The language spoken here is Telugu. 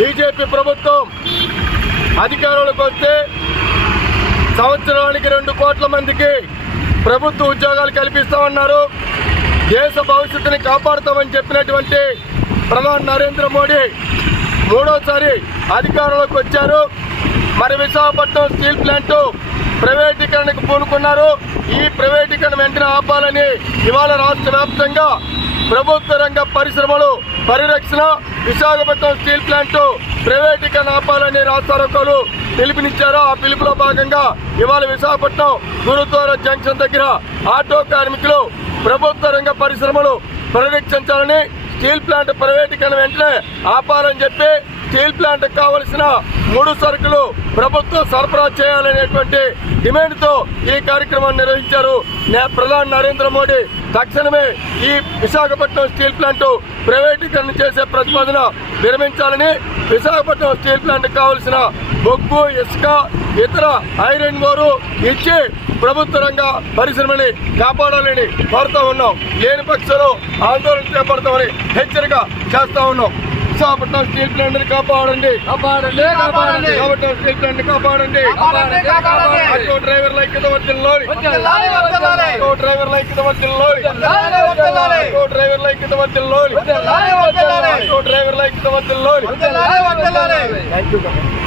బీజేపీ ప్రభుత్వం అధికారంలోకి వస్తే సంవత్సరానికి రెండు కోట్ల మందికి ప్రభుత్వ ఉద్యోగాలు కల్పిస్తామన్నారు. దేశ భవిష్యత్తుని కాపాడుతామని చెప్పినటువంటి ప్రధాని నరేంద్ర మోడీ మూడోసారి అధికారంలోకి వచ్చారు. మరి విశాఖపట్నం స్టీల్ ప్లాంట్ ప్రైవేటీకరణకు పూనుకున్నారు. ఈ ప్రైవేటీకరణ వెంటనే ఆపాలని ఇవాళ రాష్ట్ర వ్యాప్తంగా ప్రభుత్వ రంగ పరిశ్రమలు పరిరక్షణ విశాఖపట్నం స్టీల్ ప్లాంట్ ప్రైవేటీకరణ ఆపాలని రాష్ట్రారోకాలు పిలుపునిచ్చారు. ఆ పిలుపులో భాగంగా ఇవాళ విశాఖపట్నం గురుద్వారా జంక్షన్ దగ్గర ఆటో కార్మికులు ప్రభుత్వ రంగ పరిశ్రమలు పరిరక్షించాలని స్టీల్ ప్లాంట్ ప్రైవేటీకరణ వెంటనే ఆపాలని చెప్పి స్టీల్ ప్లాంట్ కావలసిన మూడు సరుకులు ప్రభుత్వం సరఫరా చేయాలనేటువంటి డిమాండ్తో ఈ కార్యక్రమాన్ని నిర్వహించారు. నే- ప్రధాని నరేంద్ర మోడీ తక్షణమే ఈ విశాఖపట్నం స్టీల్ ప్లాంట్ ప్రైవేటీకరణ చేసే ప్రతిపాదన విరమించాలని విశాఖపట్నం స్టీల్ ప్లాంట్ కావలసిన బొగ్గు ఇసుక ఇతర ఐరన్ గోరు ఇచ్చి ప్రభుత్వ రంగ పరిశ్రమని కాపాడాలని కోరుతా ఉన్నాం. లేని పక్షంలో ఆందోళన చేపడతామని హెచ్చరిక చేస్తా ఉన్నాం. విశాఖపట్నం ప్లాంట్ని కాపాడండి కాపాడండి కాపాడండి. విశాఖపట్నం ప్లాంట్ని కాపాడండి ఆటో డ్రైవర్ల ఐక్యత వర్ధిల్లాలి. ఆటో డ్రైవర్ల ఐక్యత వర్ధిల్లాలి. ఆటో డ్రైవర్ల ఐక్యత వర్ధిల్లాలి. ఆటో డ్రైవర్ల ఐక్యత వర్ధిల్లాలి. Thank you